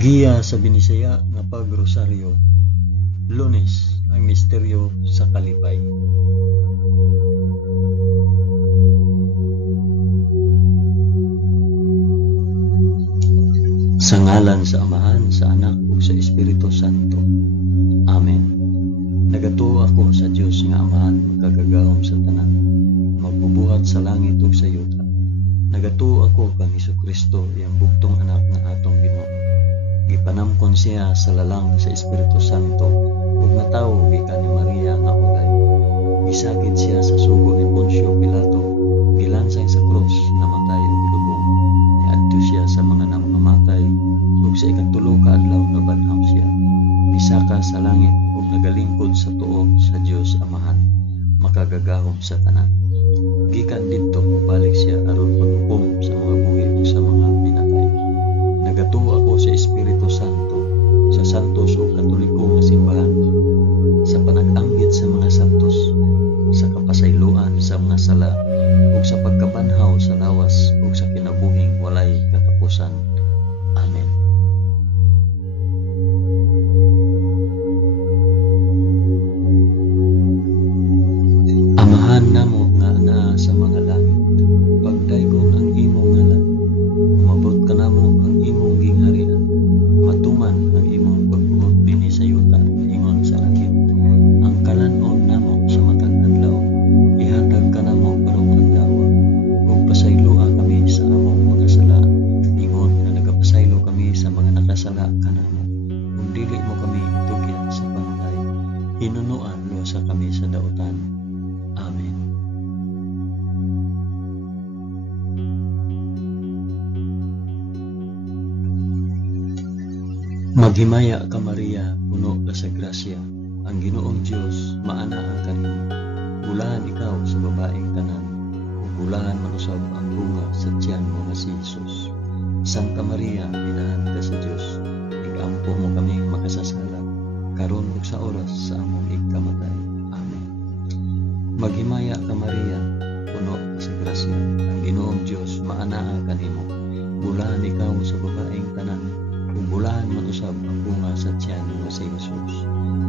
Agiya sa binisaya nga pagrosaryo. Lunes, ang misteryo sa kalipay. Sa ngalan sa Amahan, sa Anak, ug sa Espiritu Santo. Amen. Nagatuo ako sa Dios nga Amahan, magkagagahom sa tanan, magbubuhat sa langit ug sa yuta. Nagatuo ako kang Hesukristo, iyang bugtong anak nga atong Ginoo. Gipanamkon siya sa lalang sa Espiritu Santo, ug natawo gikan ni Maria nga ulay. Gisakit siya sa sugo ni Poncio Pilato, gilansay sa krus, namatay ug lubong. Niadto siya sa mga namamatay, ug sa ikatulo ka adlaw nabanhaw siya. Misaka sa langit ug nagalingkod sa tuo sa Dios Amahan, makagagahom sa tanan. Gikan didto balik siya aron maghukom sa mga buhi ug sa mga pinatay. Nagatuo ako sa Espiritu Santo, sa santos o katoliko nga simbahan, sa panag-anggit sa mga santos, sa kapasayloan sa mga sala, ug sa pagkabanhaw sa lawas ug sa kinabuhing walay katapusan. Amen. Amahan namo nga naa sa mga langit, pagdaygon ang imong ngalan, umabot ka namo ang imong gingharian, matuman ang imong pagbuot dinhi sa yuta, ingon sa langit. Ang kalanon namo sa matag adlaw, ihatag ka namo karong adlaw, ug pasayloa kami sa among mga sala, ingon nga nagapasaylo kami sa mga nakasala kanamo. Ug dili mo kami itugyan sa panulay, hinunuan luwasa kami sa daotan. Amen. Maghimaya ka Maria, puno ka sa grasya, ang Ginoong Dios maanaa kanimo. Bulahan ikaw sa babaeng tanan, ug bulahan manusab ang bunga sa tiyan mo nga si Jesus. Santa Maria, inahan ka sa Dios, igampo mo kaming makasasala, karon ug sa oras sa among ikamatay. Amen. Maghimaya ka Maria, puno ka sa grasya, ang Ginoong Dios maanaa kanimo. Bulahan ikaw sa babaeng tanan, ug bulahan manusab ang bunga sa tiyan nga si Jesus.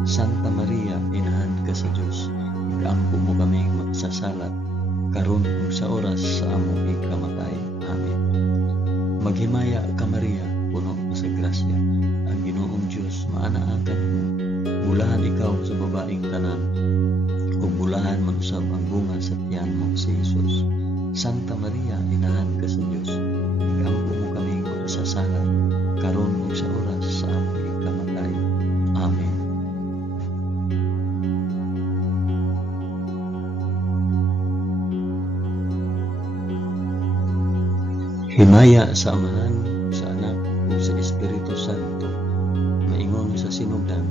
Santa Maria, inahan ka sa Dios, igampo mo kaming makasasala, karon ug sa oras sa among ikamatay. Amen. Maghimaya ka Maria, puno ka sa grasya, ang Ginoong Dios maanaa kanimo. Bulahan ikaw sa babaeng tanan, ug bulahan manusab ang bunga sa tiyan mo si Jesus. Santa Maria, inahan ka sa Dios, igampo mo kaming makasasala, karon ug sa oras sa among ikamatay. Amen. Himaya sa Amahan, sa Anak, ug sa Espiritu Santo, maingon sa sinugdan,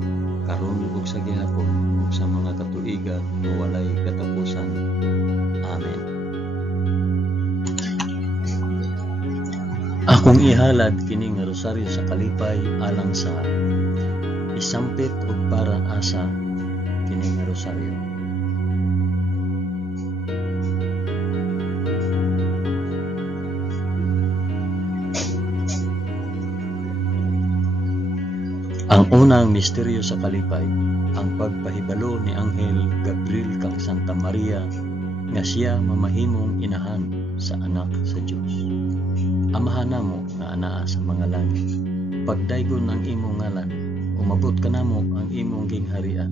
karon ug sa gihapon, ug sa mga katuigan nga walay katapusan. Amen. Akong ihalad kini nga rosaryo sa kalipay alang sa isampit ug para asa kini nga rosaryo. Ang unang misteryo sa kalipay, ang pagpahibalo ni Anghel Gabriel kang Santa Maria nga siya mamahimong inahan sa anak sa Dios. Amahan namo nga anaa sa mga langit, pagdaygon ang imong ngalan, umabot ka namo ang imong gingharian,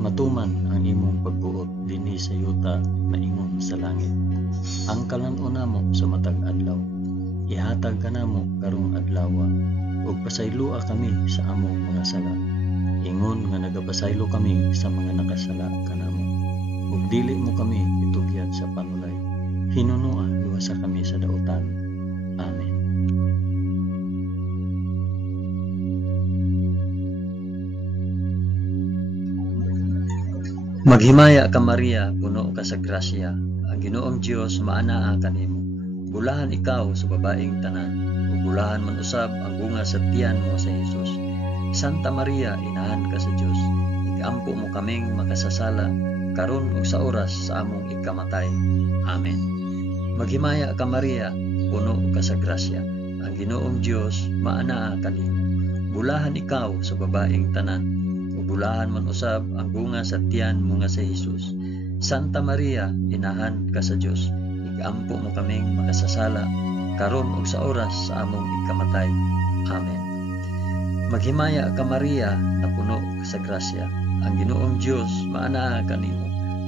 matuman ang imong pagbuot dinhi sa yuta na ingon sa langit. Ang kalanon namo sa matag adlaw, ihatag ka namo karong adlaw, ug pasayloa kami sa among mga sala, ingon nga nagapasaylo kami sa mga nakasala kanamo. Ug dili mo kami itugyan sa panulay, hinunua luwasa kami sa daotan. Amen. Maghimaya ka Maria, puno ka sa grasya, ang Ginoong Dios maanaa kanimo. Bulahan ikaw sa babaeng tanan, ug bulahan man usab ang bunga sa tiyan mo sa Jesus. Santa Maria, inahan ka sa Dios, igampo mo kaming makasasala, karon ug sa oras sa among ikamatay. Amen. Maghimaya ka Maria, puno ka sa grasya, ang Ginoong Dios maanaa kanimo. Bulahan ikaw sa babaeng tanan, ug bulahan man usab ang bunga sa tiyan mo nga si Hesus. Santa Maria, inahan ka sa Dios, igampo mo kaming makasasala, karon ug sa oras sa among ikamatay. Amen. Maghimaya ka Maria, na puno ka sa grasya. Ang Ginoong Dios maanaa kanimo.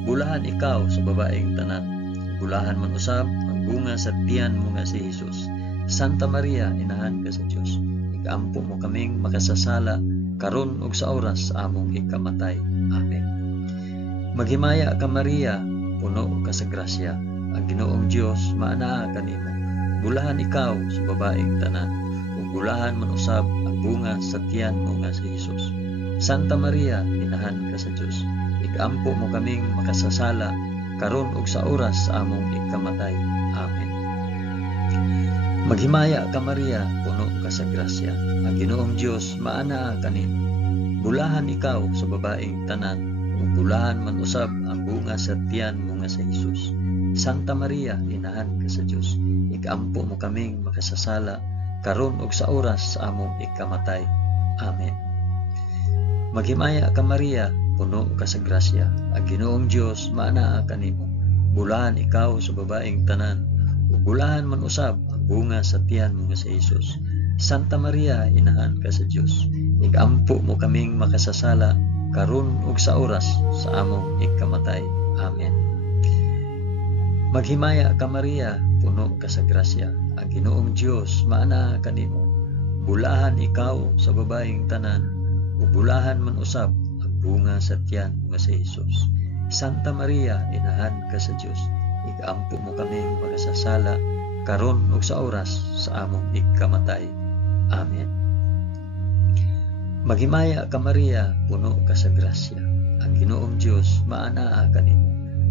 Bulahan ikaw sa babaeng tanan, bulahan man usab ang bunga sa tiyan mo nga si Hesus. Santa Maria, inahan ka sa Dios, igampo mo kaming makasasala, karon ug sa oras sa among ikamatay. Amen. Maghimaya ka Maria, puno ka sa grasya. Ang Ginoong Dios maanaa kanimo. Bulahan ikaw sa babaeng tanan, ug bulahan man usab ang bunga sa tiyan mo nga si Hesus. Santa Maria, inahan ka sa Dios, igampo mo kaming makasasala, karon ug sa oras sa among ikamatay. Amen. Maghimaya ka Maria, puno ka sa grasya. Ang Ginoong Dios maanaa kanimo. Bulahan ikaw sa babaeng tanan, ug bulahan man usab ang bunga sa tiyan mo nga si Hesus. Santa Maria, inahan ka sa Dios, igampo mo kaming makasasala, karon ug sa oras sa among ikamatay. Amen. Maghimaya ka Maria, puno ka sa grasya. Ang Ginoong Dios maanaa kanimo. Bulahan ikaw sa babaeng tanan, ug bulahan man usab ang bunga sa tiyan mo nga si Hesus. Santa Maria, inahan ka sa Dios, igampo mo kaming makasasala, karon ug sa oras sa among ikamatay. Amen. Maghimaya ka Maria, puno ka sa grasya. Ang Ginoong Dios maanaa kanimo. Bulahan ikaw sa babaeng tanan, ug bulahan man usab ang bunga sa tiyan nga si Hesus. Santa Maria, inahan ka sa Dios, igampo mo kaming makasasala, karon ug sa oras sa among ikamatay. Amen. Maghimaya ka Maria, puno ka sa grasya. Ang Ginoong Dios maanaa kanimo.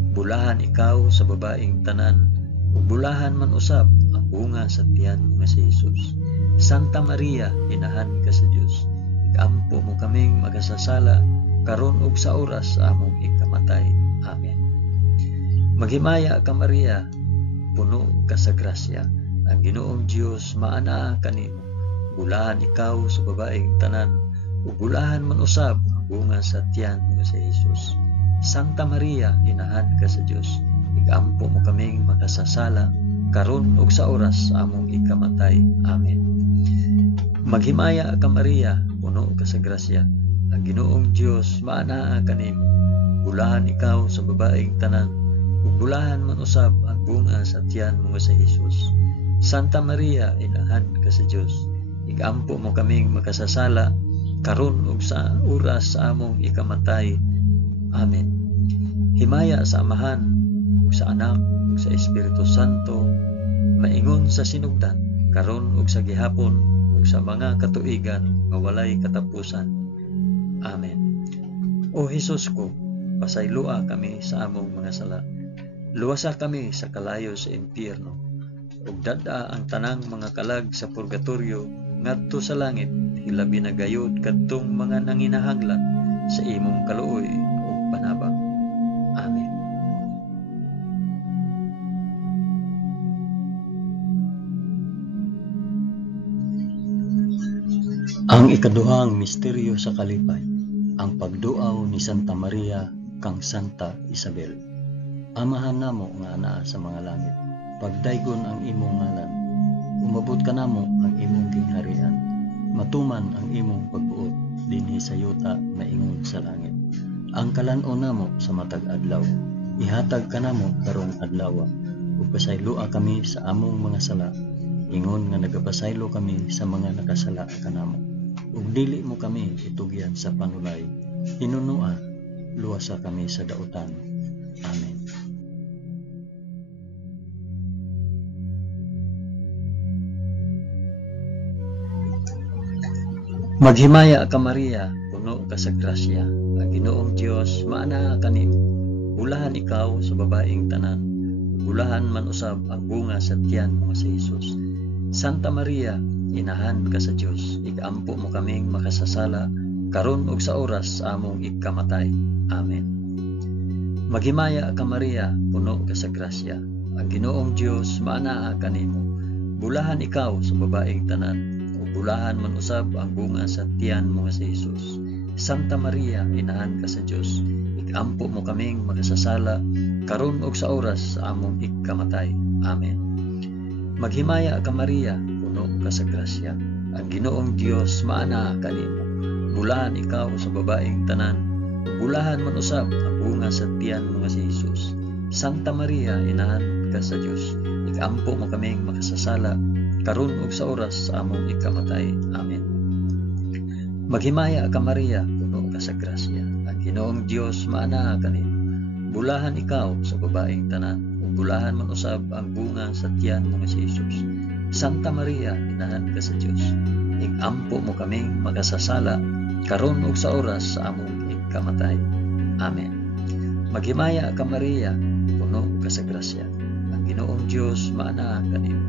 Bulahan ikaw sa babaeng tanan, ug bulahan man usab ang bunga sa tiyan nga si Hesus. Santa Maria, inahan ka sa Dios, igampo mo kaming makasasala, karon ug sa oras sa among ikamatay. Amen. Maghimaya ka Maria, puno ka sa grasya. Ang Ginoong Dios maanaa kanimo. Bulahan ikaw sa babaeng tanan, ug bulahan man usab ang bunga sa tiyan nga si Hesus. Santa Maria, inahan ka sa Dios, igampo mo kaming makasasala, karon ug sa oras sa among ikamatay. Amen. Maghimaya ka Maria, puno ka sa grasya. Ang Ginoong Dios maanaa kanimo. Bulahan ikaw sa babaeng tanan, ug bulahan man usab ang bunga sa tiyan mo nga si Hesus. Santa Maria, inahan ka sa Dios, igampo mo kaming makasasala, karon ug sa oras sa among ikamatay. Amen. Himaya sa Amahan, ug sa Anak, ug sa Espiritu Santo, maingon sa sinugdan, karon ug sa gihapon, ug sa mga katuigan nga walay katapusan. Amen. O Hesus ko, pasaylua kami sa among mga sala. Luwasa kami sa kalayo sa impyerno, ug dada ang tanang mga kalag sa purgatorio ngadto sa langit, hilabi na gayud kadtong mga nanginahanglan sa imong kaluoy ug panabang. Amen. Ang ikaduhang misteryo sa kalipay, ang pagduaw ni Santa Maria kang Santa Isabel. Amahan namo nga anaa sa mga langit, pagdaygon ang imong ngalan, umabot ka namo ang imong gingharian, matuman ang imong pagbuot dinhi sa yuta na ingon sa langit. Ang kalan-on namo sa matag adlaw, ihatag ka namo karong adlaw, ug pasaylua kami sa among mga sala, ingon nga nagapasaylo kami sa mga nakasala kanamo. Ug dili mo kami itugyan sa panulay, hinunua, luwasa kami sa dautan. Amen. Maghimaya ka Maria, puno ka sa grasya. Ang Ginoong Dios maanaa kanimo. Bulahan ikaw sa babaeng tanan, bulahan man usab ang bunga sa tiyan mo si Hesus. Santa Maria, inahan ka sa Dios, igampo mo kaming makasasala, karon ug sa oras sa among ikamatay. Amen. Maghimaya ka Maria, puno ka sa grasya. Ang Ginoong Dios maanaa kanimo. Bulahan ikaw sa babaeng tanan, ug bulahan man usab ang bunga sa tiyan mo nga si Jesus. Santa Maria, inahan ka sa Dios, ikampo mo kaming makasasala karon ug sa oras sa among ikamatay. Amen. Maghimaya ka Maria, puno ka sa grasya. Ang Ginoong Dios maana kanimo. Bulahan ikaw sa babaeng tanan, bulahan man usab ang bunga sa tiyan mo nga si Jesus. Santa Maria, inahan ka sa Dios, ikampo mo kaming makasasala karon ug sa oras sa among ikamatay. Amen. Maghimaya ka Maria, puno ka sa grasya. Ang Ginoong Dios maana kanimo. Bulahan ikaw sa babaeng tanan, ug bulahan man usab ang bunga sa tiyan mo nga si Jesus. Santa Maria, inahan ka sa Dios, ikampo mo kaming makasasala karon ug sa oras sa among ikamatay. Amen. Maghimaya ka Maria, puno ka sa grasya. Ang Ginoong Dios maana kanimo.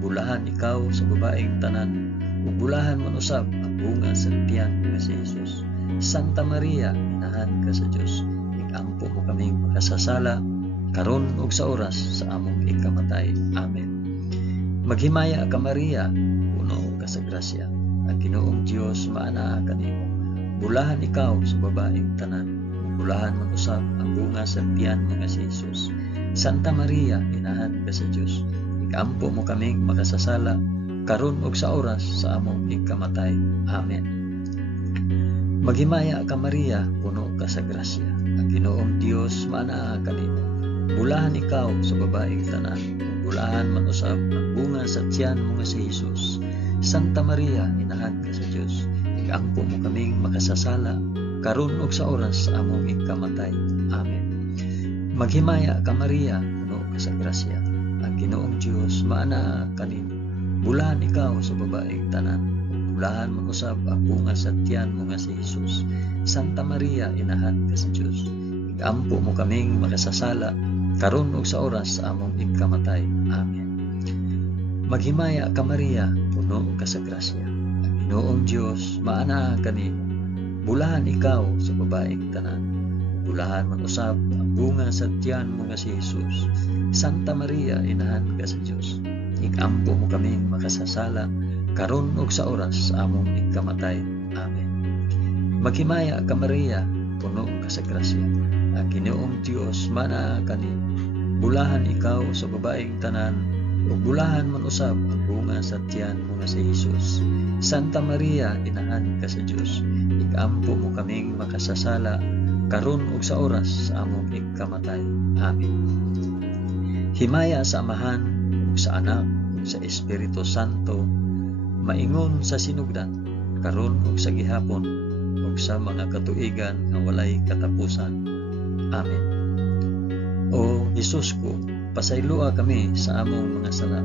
Bulahan ikaw sa babaeng tanan, ug bulahan man usab ang bunga sa tiyan nga si Jesus. Santa Maria, inahan ka sa Dios, ikampo mo kaming makasasala karon ug sa oras sa among ikamatay. Amen. Maghimaya ka Maria, puno ka sa grasya. Ang Ginoong Dios maana kanimo. Bulahan ikaw sa babaeng tanan, bulahan man usab ang bunga sa tiyan mo nga si Jesus. Santa Maria, inahan ka sa Dios, ikampo mo kaming makasasala karon ug sa oras sa among ikamatay. Amen. Maghimaya ka Maria, puno ka sa grasya. Ang Ginoong Dios maana kanimo. Bulahan ikaw sa babaeng tanan, bulahan man usab ang bunga sa tiyan mo nga si Jesus. Santa Maria, inahan ka sa Dios, ikampo mo kaming makasasala karon ug sa oras sa among ikamatay. Amen. Maghimaya ka Maria, puno ka sa grasya. Ang Ginoong Dios maana kanimo. Bulahan ikaw sa babaeng tanan, bulahan man usab ang bunga sa tiyan mo nga si Jesus. Santa Maria, inahan ka sa Dios, ikampo mo kaming makasasala karon ug sa oras sa among ikamatay. Amen. Maghimaya ka Maria, puno ka sa grasya. Ang Ginoong Dios maana kanimo. Bulahan ikaw sa babaeng tanan, bulahan man usab ang bunga sa tiyan mo nga si Jesus. Santa Maria, inahan ka sa Dios, ikampo mo kaming makasasala karon ug sa oras sa among ikamatay. Amen. Maghimaya ka Maria, puno ka sa grasya. Ang Ginoong Dios maana kanimo. Bulahan ikaw sa babaeng tanan, ug bulahan man usab ang bunga sa tiyan mo nga si Jesus. Santa Maria, inahan ka sa Dios, ikampo mo kaming makasasala karon ug sa oras sa among ikamatay. Amen. Himaya sa Amahan ug sa Anak ug sa Espiritu Santo, maingon sa sinugdan karon ug sa gihapon ug sa mga katuigan nga walay katapusan. Amen. O Jesus ko, pasayloa kami sa among mga sala.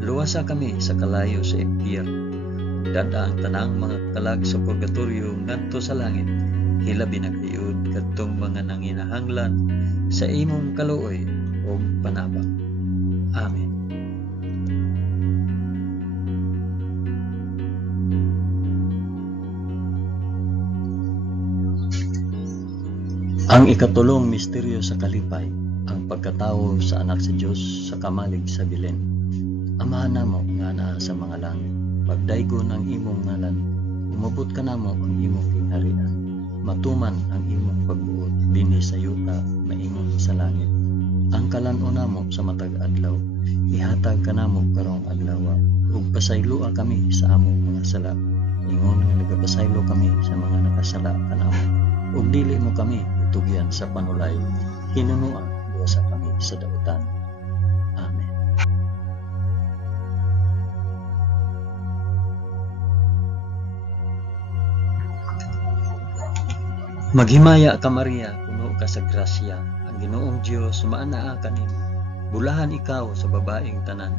Luwasa kami sa kalayo sa impyerno. Dada ang tanang mga kalag sa purgatorio ngadto sa langit. Hilabi na kayod kadtong mga nanginahanglan sa imong kaluoy o panabang. Amen. Ang ikatulong misteryo sa kalipay, ang pagkatawo sa anak sa Dios sa kamalig sa Belen. Amahan namo nga naa sa mga langit, pagdaygon ang imong ngalan, umabot ka namo ang imong kingharian, matuman ang imong pagbuot dinhi sa yuta maingon sa langit. Ang kalan-o namo sa matag adlaw, ihatag ka namo karong adlaw, ug pasayloa kami sa among mga sala, ingon nga nagapasaylo kami sa mga nakasala kanamo, ug dili mo kami tugyan sa panulay, hinunuan sa kami sa dautan. Amen. Maghimaya ka Maria, puno ka sa grasya. Ang Ginoong Dios maanaa kanimo. Bulahan ikaw sa babaeng tanan,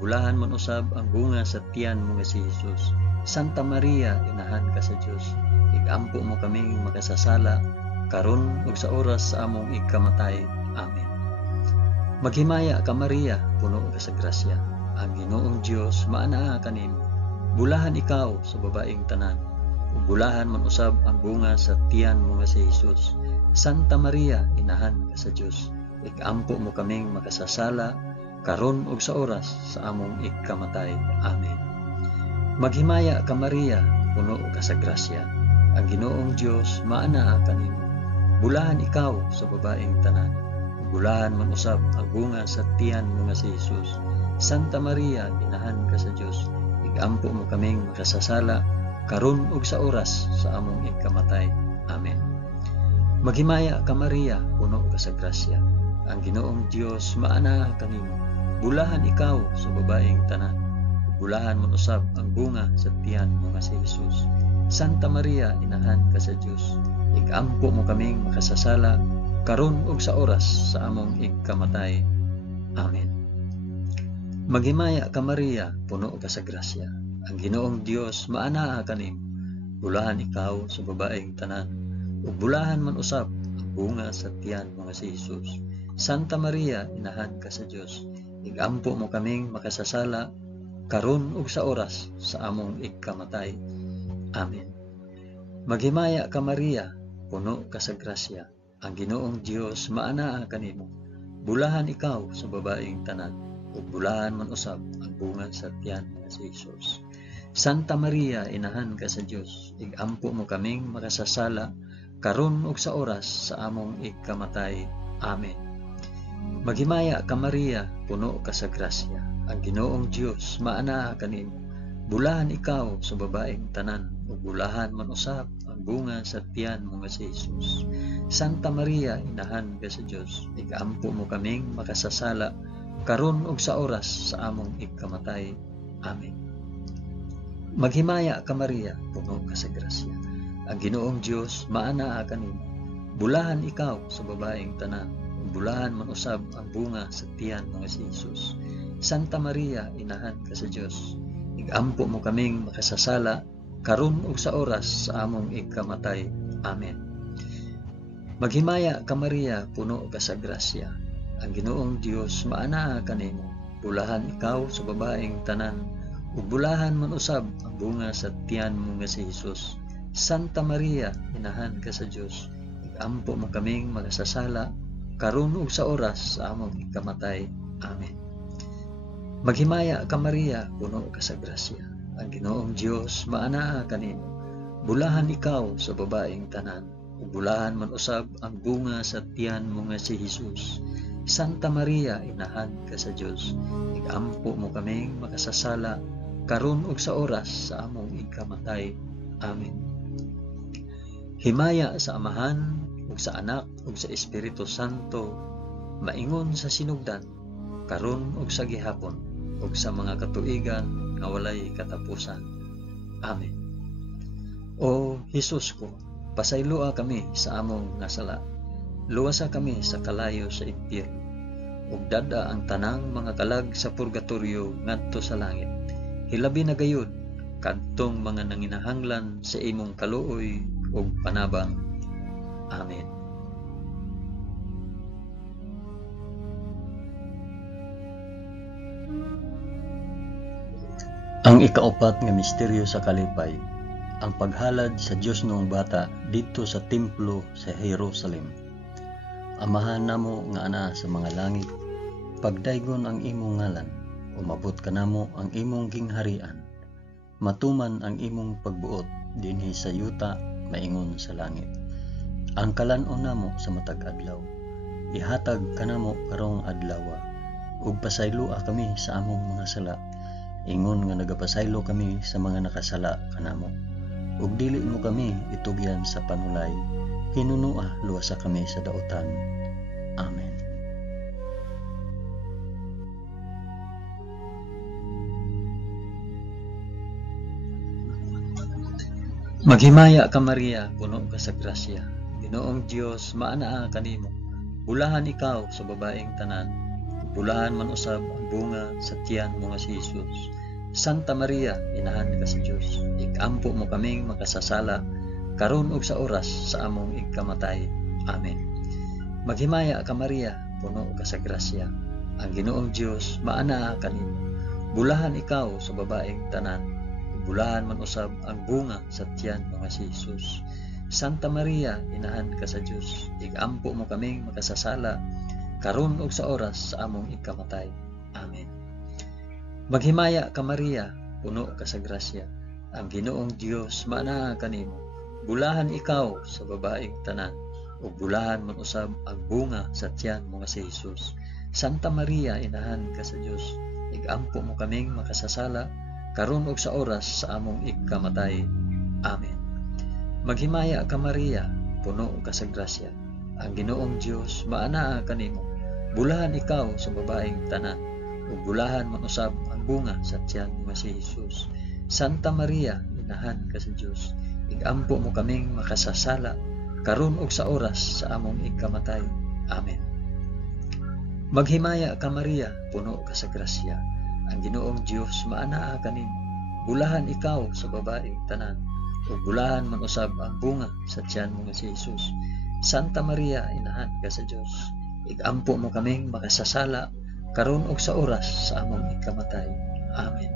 bulahan man usab ang bunga sa tiyan mo nga si Jesus. Santa Maria, inahan ka sa Dios, ikampo mo kaming makasasala karon ug sa oras sa among ikamatay. Amen. Maghimaya ka Maria, puno ka sa grasya. Ang Ginoong Dios maanaa kanimo. Bulahan ikaw sa babaeng tanan, ug bulahan man usab ang bunga sa tiyan mo nga si Jesus. Santa Maria, inahan ka sa Dios, ikampo mo kaming makasasala karon ug sa oras sa among ikamatay. Amen. Maghimaya ka Maria, puno ka sa grasya, ang Ginoong Dios maanaa kanimo. Bulahan ikaw sa babaeng tanan, bulahan man usab ang bunga sa tiyan mo nga si Jesus. Santa Maria, inahan ka sa Dios, igampo mo kaming makasasala karon ug sa oras sa among ikamatay. Amen. Maghimaya ka Maria, puno ka sa grasya, ang Ginoong Dios maanaa kanimo. Bulahan ikaw sa babaeng tanan, bulahan man usab ang bunga sa tiyan mo nga si Jesus. Santa Maria, inahan ka sa Dios, igampo mo kaming makasasala karon ug sa oras sa among ikamatay. Amen. Maghimaya ka Maria, puno ka sa grasya, ang Ginoong Dios maanaa kanimo. Bulahan ikaw sa babaeng tanan, ug bulahan man usab ang bunga sa tiyan mo nga si Jesus. Santa Maria, inahan ka sa Dios, igampo mo kaming makasasala karon ug sa oras sa among ikamatay. Amen. Maghimaya ka Maria, puno ka sa grasya, ang Ginoong Dios maanaa kanimo. Bulahan ikaw sa babaeng tanan, ug bulahan man usab ang bunga sa tiyan nga si Jesus. Santa Maria, inahan ka sa Dios, igampo mo kaming makasasala karon ug sa oras sa among ikamatay. Amen. Maghimaya ka Maria, puno ka sa grasya, ang Ginoong Dios maanaa kanimo. Bulahan ikaw sa babaeng tanan, ug bulahan man usab ang bunga sa tiyan mo nga si Jesus. Santa Maria, inahan ka sa Dios, igampo mo kaming makasasala karon ug sa oras sa among ikamatay. Amen. Maghimaya ka Maria, puno ka sa grasya, ang Ginoong Dios maanaa kanimo. Bulahan ikaw sa babaeng tanan, ug bulahan man usab ang bunga sa tiyan mo nga si Jesus. Santa Maria, inahan ka sa Dios, igampo mo kaming makasasala karon ug sa oras sa among ikamatay. Amen. Maghimaya ka Maria, puno ka sa grasya, ang Ginoong Dios maanaa kanimo. Bulahan ikaw sa babaeng tanan, ug bulahan man usab ang bunga sa tiyan mo nga si Jesus. Santa Maria, inahan ka sa Dios, igampo mo kaming makasasala karon ug sa oras sa among ikamatay. Amen. Maghimaya ka Maria, puno ka sa grasya, ang Ginoong Dios maanaa kanimo. Bulahan ikaw sa babaeng tanan, ug bulahan man usab ang bunga sa tiyan mo nga si Jesus. Santa Maria, inahan ka sa Dios, igampo mo kaming makasasala karon ug sa oras sa among ikamatay. Amen. Himaya sa Amahan ug sa Anak ug sa Espiritu Santo, maingon sa sinugdan, karon ug sa gihapon, ug sa mga katuigan nga walay katapusan. Amen. O Jesus ko, pasayloa kami sa among nasala, luwasa kami sa kalayo sa impyerno, ug dada ang tanang mga kalag sa purgatorio ngadto sa langit. Hilabi na gayud kadtong mga nanginahanglan sa imong kaluoy ug panabang. Amen. Ang ikaapat nga misteryo sa kalipay, ang paghalad sa Dios noong bata didto sa templo sa Jerusalem. Amahan namo nga ana sa mga langit, pagdaygon ang imong ngalan, umabot kanamo ang imong gingharian. Matuman ang imong pagbuot dinhi sa yuta, maingon sa langit. Ang kalan-on namo sa matag adlaw, ihatag kanamo karong adlawa, ug pasayloa kami sa among mga sala, ingon nga nagapasaylo kami sa mga nakasala kanamo. Ug dili mo kami itugyan sa panulay, hinunua luwasa kami sa daotan. Amen. Maghimaya ka Maria, puno ka sa grasya, Ginoong Dios maanaa kanimo. Bulahan ikaw sa babaeng tanan, bulahan man usab ang bunga sa tiyan mo nga si Jesus. Santa Maria, inahan ka sa Dios, igampo mo kaming makasasala karon ug sa oras sa among ikamatay. Amen. Maghimaya ka Maria, puno ka sa grasya, ang Ginoong Dios maanaa kanimo. Bulahan ikaw sa babaeng tanan, bulahan man usab ang bunga sa tiyan mo nga si Jesus. Santa Maria, inahan ka sa Dios, igampo mo kaming makasasala karon ug sa oras sa among ikamatay. Amen. Maghimaya ka Maria, puno ka sa grasya. Ang Ginoong Dios maanaa kanimo. Bulahan ikaw sa babaeng tanan, ug bulahan man usab ang bunga sa tiyan mo nga si Jesus. Santa Maria, inahan ka sa Dios, igampo mo kaming makasasala karon ug sa oras sa among ikamatay. Amen. Maghimaya ka Maria, puno ka sa grasya. Ang Ginoong Dios maanaa kanimo. Bulahan ikaw sa babaeng tanan, ug bulahan man usab ang bunga sa tiyan mo nga si Jesus. Santa Maria, inahan ka sa Dios, igampo mo kaming makasasala karon ug sa oras sa among ikamatay. Amen. Maghimaya ka Maria, puno ka sa grasya. Ang Ginoong Dios maanaa kanimo. Bulahan ikaw sa babaeng tanan, ug bulahan man usab ang bunga sa tiyan mo nga si Jesus. Santa Maria, inahan ka sa Dios, igampo mo kaming makasasala karon ug sa oras sa among ikamatay. Amen.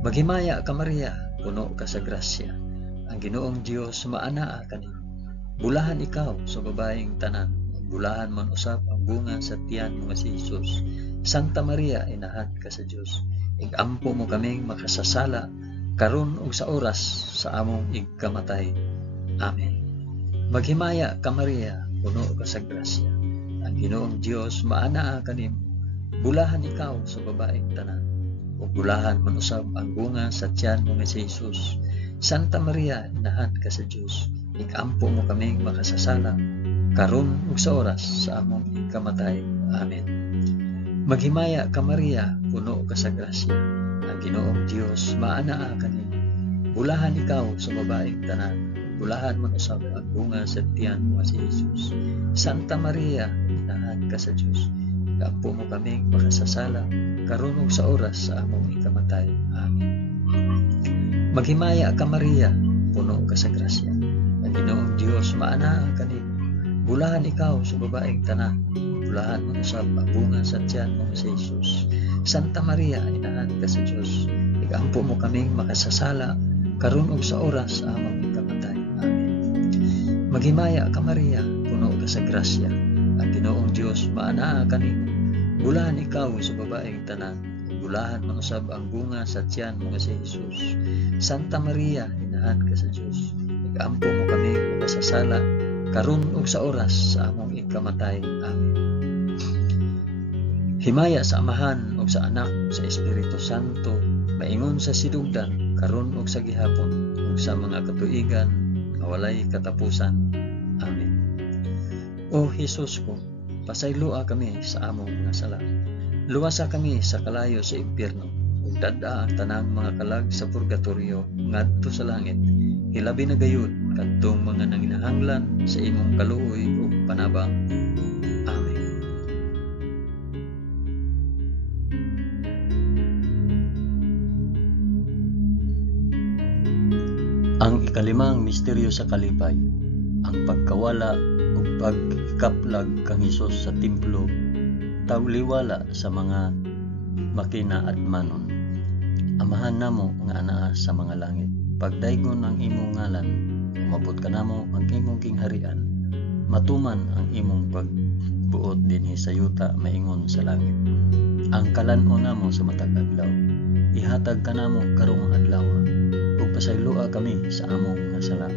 Maghimaya ka Maria, puno ka sa grasya. Ang Ginoong Dios maanaa kanimo. Bulahan ikaw sa babaeng tanan, bulahan man usab ang bunga sa tiyan mo nga si Jesus. Santa Maria, inahan ka sa Dios, igampo mo kaming makasasala karon ug sa oras sa among ikamatay. Amen. Maghimaya ka Maria, puno ka sa grasya. Ang Ginoong Dios maanaa kanimo. Bulahan ikaw sa babaeng tanan, ug bulahan man usab ang bunga sa tiyan mo nga si Jesus. Santa Maria, inahan ka sa Dios, igampo mo kaming makasasala karon ug sa oras sa among ikamatay. Amen. Maghimaya ka Maria, puno ka sa grasya. Ang Ginoong Dios maanaa kanimo. Bulahan ikaw sa babaeng tanan, bulahan man usab ang bunga sa tiyan mo nga si Jesus. Santa Maria, inahan ka sa Dios, igampo mo kaming makasasala karon ug sa oras sa among ikamatay. Amen. Maghimaya ka Maria, puno ka sa grasya. Ang Ginoong Dios maanaa kanimo. Bulahan ikaw sa babaeng tanan, bulahan man usab ang bunga sa tiyan mo si Jesus. Santa Maria, inahan ka sa Dios, igampo mo kaming makasasala karon ug sa oras sa among ikamatay. Amen. Maghimaya ka Maria, puno ka sa grasya. Ang Ginoong Dios maanaa kanimo. Bulahan ikaw sa babaeng tanan, bulahan man usab ang bunga sa tiyan mo nga si Jesus. Santa Maria, inahan ka sa Dios, igampo mo kami makasasala karon ug sa oras sa among ikamatay. Amen. Himaya sa Amahan ug sa Anak ug sa Espiritu Santo, maingon sa sidugdan karon ug sa gihapon ug sa mga katuigan nga walay katapusan. Amen. O Jesus ko, pasayloa kami sa among mga sala. Luwasa kami sa kalayo sa impyerno, ug dad-a ang tanang mga kalag sa purgatorio ngadto sa langit. Hilabi na gayud kadtong mga nanginahanglan sa imong kaluoy ug panabang. Amen. Ang ikalimang misteryo sa kalipay, ang pagkawala ug pagkaplag kang Hesus sa templo, tawliwala sa mga makina at manon. Amahan namo nga anaa sa mga langit, pagdaygon ang imong ngalan, umabot ka namo ang imong kingharian, matuman ang imong pagbuot dinhi sa yuta maingon sa langit. Ang kalan-on namo sa matag adlaw, ihatag ka namo karong adlaw, ug pasayloa kami sa among nasala.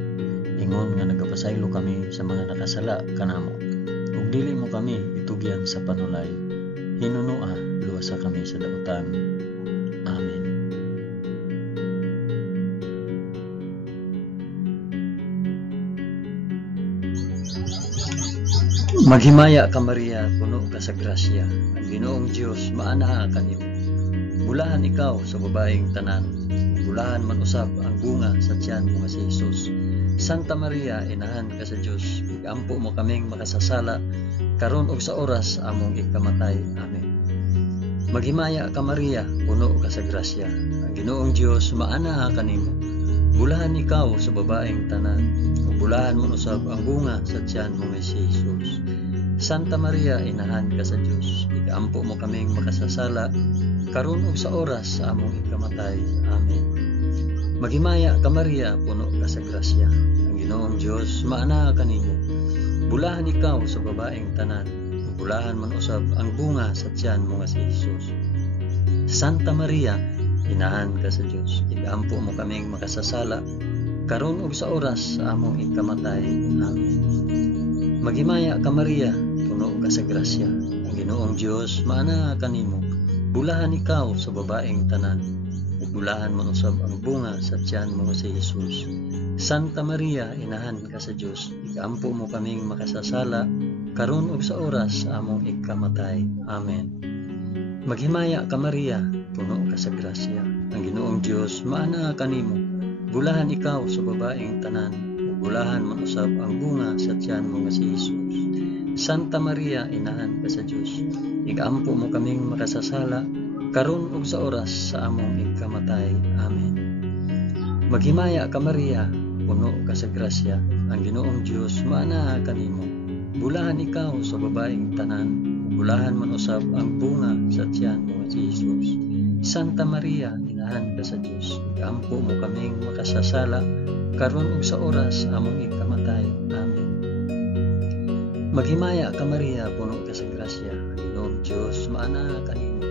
Ingon nga nagapasaylo kami sa mga nakasala kanamo, ug dili mo kami itugyan sa panulay. Hinunua, luwasa kami sa dautan. Amen. Maghimaya ka Maria, puno ka sa grasya. Ang Ginoong Dios maanaa kanimo. Bulahan ikaw sa babaeng tanan, bulahan man usab ang bunga sa tiyan mo nga si Jesus. Santa Maria, inahan ka sa Dios, igampo mo kaming makasasala karon ug sa oras among ikamatay. Amen. Maghimaya ka Maria, puno ka sa grasya. Ang Ginoong Dios maanaa kanimo. Bulahan ikaw sa babaeng tanan, ug bulahan man usab ang bunga sa tiyan mo nga si Jesus. Santa Maria, inahan ka sa Dios, igampo mo kaming makasasala karon ug sa oras sa among ikamatay. Amen. Maghimaya ka Maria, puno ka sa grasya. Ang Ginoong Dios maanaa kanimo. Bulahan ikaw sa babaeng tanan, bulahan man usab ang bunga sa tiyan mo nga si Jesus. Santa Maria, inahan ka sa Dios. Igampo mo kaming makasasala karon ug sa oras sa among ikamatay. Amen. Maghimaya ka Maria, puno ka sa grasya. Ang Ginoong Dios maana kanimo. Bulahan ikaw sa babaeng tanan. Bulahan mo usab ang bunga sa tiyan mo si Jesus. Santa Maria, inahan ka sa Dios. Igampo mo kaming makasasala karon ug sa oras sa among ikamatay. Amen. Maghimaya ka Maria, puno ka sa grasya. Ang Ginoong Dios maana kanimo. Bulahan ikaw sa babaeng tanan. Bulahan man usab ang bunga sa tiyan mo nga si Jesus. Santa Maria, inahan ka sa Dios. Igampo mo kaming makasasala karon ug sa oras sa among ikamatay. Amen. Maghimaya ka Maria, puno ka sa grasya. Ang Ginoong Dios maana kanimo. Bulahan ikaw sa babaeng tanan. Bulahan man usab ang bunga sa tiyan mo nga si Jesus. Santa Maria, inahan ka sa Dios. Igampo mo kaming makasasala karon ug sa oras sa among ikamatay. Amen. Maghimaya ka Maria, puno ka sa grasya. Ang Ginoong Dios maana kanimo.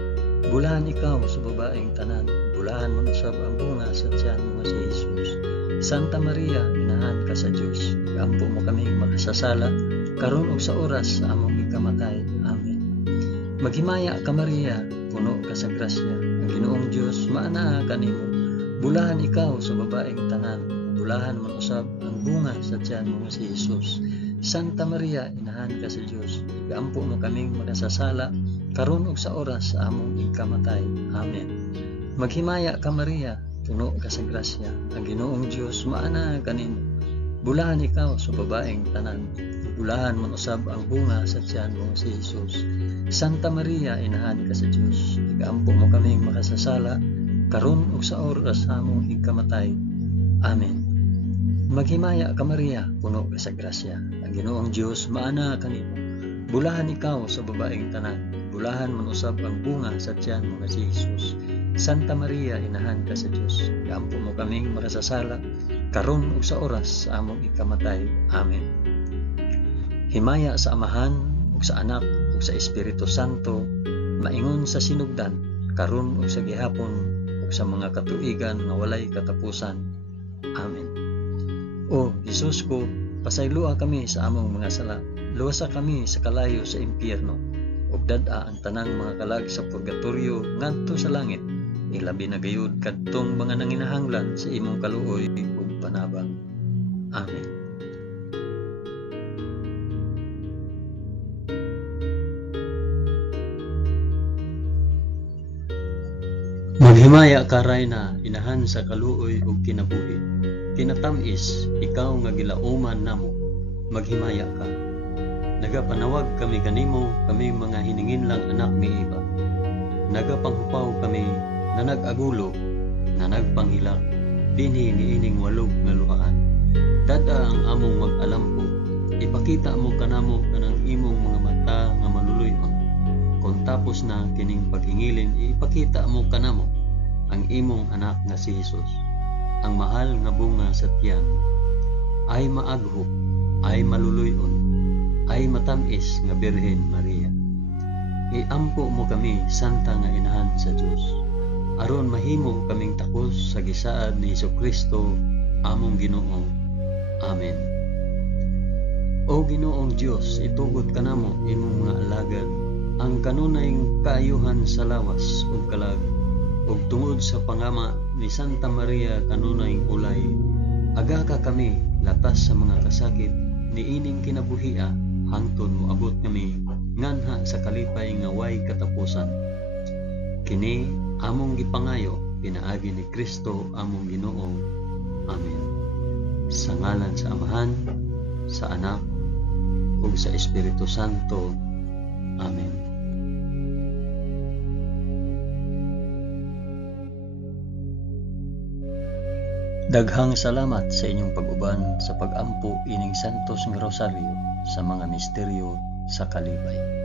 Bulahan ikaw sa babaeng tanan. Bulahan man usab ang bunga sa tiyan mo si Jesus. Santa Maria, inahan ka sa Dios. Igampo mo kaming makasasala karon ug sa oras sa among ikamatay. Amen. Maghimaya ka Maria, puno ka sa grasya. Ang Ginoong Dios maana kanimo. Bulahan ikaw sa babaeng tanan. Bulahan man usab ang bunga sa tiyan mo si Jesus. Santa Maria, inahan ka sa Dios. Igampo mo kaming makasasala karon ug sa oras sa among ikamatay. Amen. Maghimaya ka Maria, puno ka sa grasya. Ang Ginoong Dios maana kanimo. Bulahan ikaw sa babaeng tanan. Bulahan man usab ang bunga sa tiyan mo si Jesus. Santa Maria, inahan ka sa Dios. Igampo mo kaming makasasala karon ug sa oras sa among ikamatay. Amen. Maghimaya ka Maria, puno ka sa grasya. Ang Ginoong Dios maana kanimo. Bulahan ikaw sa babaeng tanan. Bulahan man usab ang bunga sa tiyan mo nga si Jesus. Santa Maria, inahan ka sa Dios. Igampo mo kaming makasasala karon ug sa oras sa among ikamatay. Amen. Himaya sa Amahan ug sa Anak ug sa Espiritu Santo, maingon sa sinugdan karon ug sa gihapon ug sa mga katuigan nga walay katapusan. Amen. O Jesus ko, pasaylua kami sa among mga sala. Luwasa kami sa kalayo sa impyerno. Ug dad-a ang tanang mga kalag sa purgatorio ngadto sa langit. Ilabi na gayud kadtong mga nanginahanglan sa imong kaluoy ug panabang. Amen. Maghimaya ka Rayna, inahan sa kaluoy ug kinabuhi. Kinatamis, ikaw nga gilauman namo. Maghimaya ka. Nagapanawag kami kanimo, kami mga hininginlang anak ni Eva. Nagapanghupaw kami na nag-agulo, na nagpanghilak, dinhi niining walog nga luhaan. Dada ang among mag-alampo, ipakita mo kanamo kanang imong mga mata nga maluluyon. Kung tapos na kining paghingilin, ipakita mo kanamo ang imong anak nga si Jesus. Ang mahal nga bunga sa tiyan, ay maaghop, ay maluluyon, ay matamis nga Birhen Maria. Iampo mo kami, Santa nga Inahan sa Dios, aron mahimo kaming takos sa gisaad ni Jesucristo, among Ginoo. Amen. O Ginoong Dios, itugot kanamo imong mga alagad, ang kanunayng kaayuhan sa lawas ug kalag, ug tungod sa pangama ni Santa Maria kanunayng ulay, aga ka kami latas sa mga kasakit niining kinabuhia, hangtod moabot kami nganha sa kalipay nga way katapusan. Kini among gipangayo pinaagi ni Kristo among Ginoo. Amen. Sa ngalan sa Amahan, sa Anak, ug sa Espiritu Santo. Amen. Daghang salamat sa inyong pag-uban sa pag-ampo ining Santos nga Rosario sa mga misteryo sa kalipay.